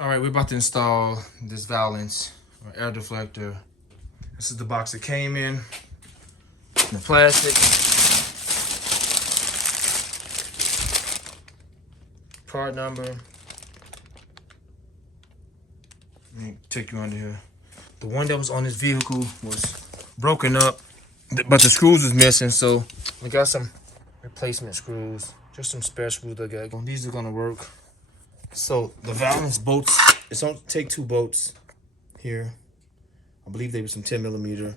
All right, we're about to install this Valance or air deflector. This is the box it came in, the plastic. Part number. Let me take you under here. The one that was on this vehicle was broken up, but the screws was missing, so we got some replacement screws, just some spare screws I got. These are gonna work. So the Valance bolts, it's on take 2 bolts here. I believe they were some 10mm.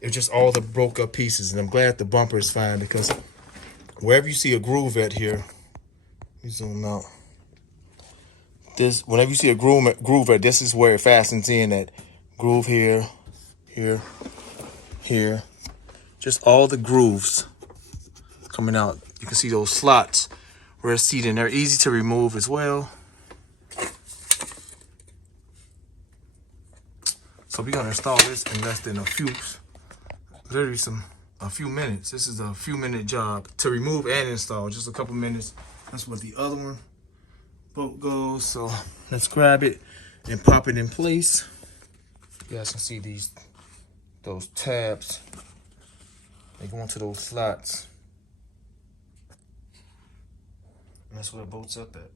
It's just all the broke up pieces, and I'm glad the bumper is fine because wherever you see a groove at here, let me zoom out. This, whenever you see a groove at, this is where it fastens in at. Groove here, here, here. Just all the grooves coming out. You can see those slots where it's seated, and they're easy to remove as well. So we're gonna install this in less than a few minutes. This is a few minute job to remove and install, just a couple minutes. That's what the other one bolt goes. So let's grab it and pop it in place. You guys can see those tabs. They go into those slots. And that's where it bolts up at.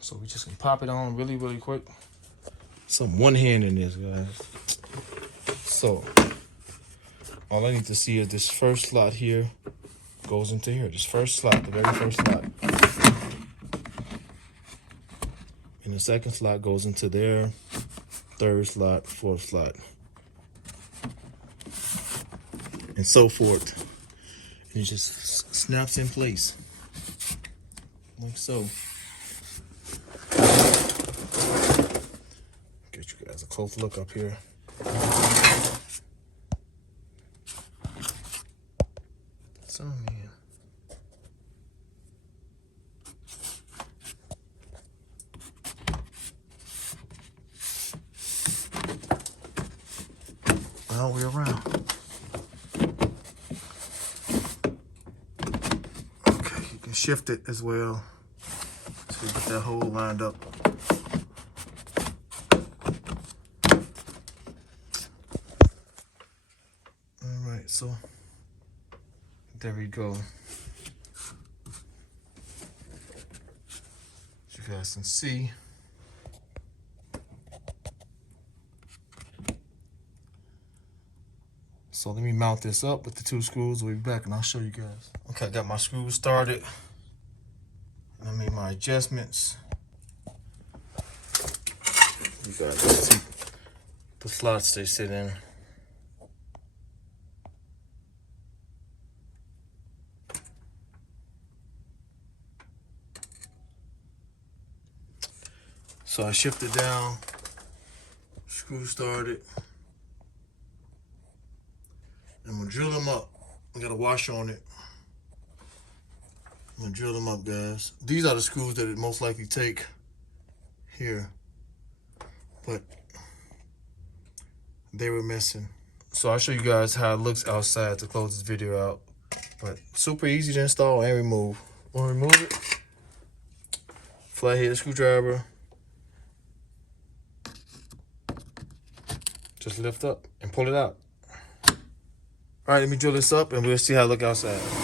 So we just can pop it on really, really quick. Some one hand in this, guys. So all I need to see is this first slot here goes into here. This first slot, the very first slot. And the second slot goes into there. Third slot, fourth slot. And so forth. And it just snaps in place. Like so. Get you guys a close look up here. So, man. Well, we're around. Okay, you can shift it as well. So we get that hole lined up. Alright, so there we go. As you guys can see. So let me mount this up with the 2 screws. We'll be back and I'll show you guys. Okay, I got my screws started. I made my adjustments. You guys can see the slots they sit in. So I shifted down, screw started. I'm gonna drill them up. I got a washer on it. I'm gonna drill them up, guys. These are the screws that it most likely take here, but they were missing. So I'll show you guys how it looks outside to close this video out. But super easy to install and remove. We'll remove it. Flathead screwdriver. Just lift up and pull it out. All right, let me drill this up and we'll see how it looks outside.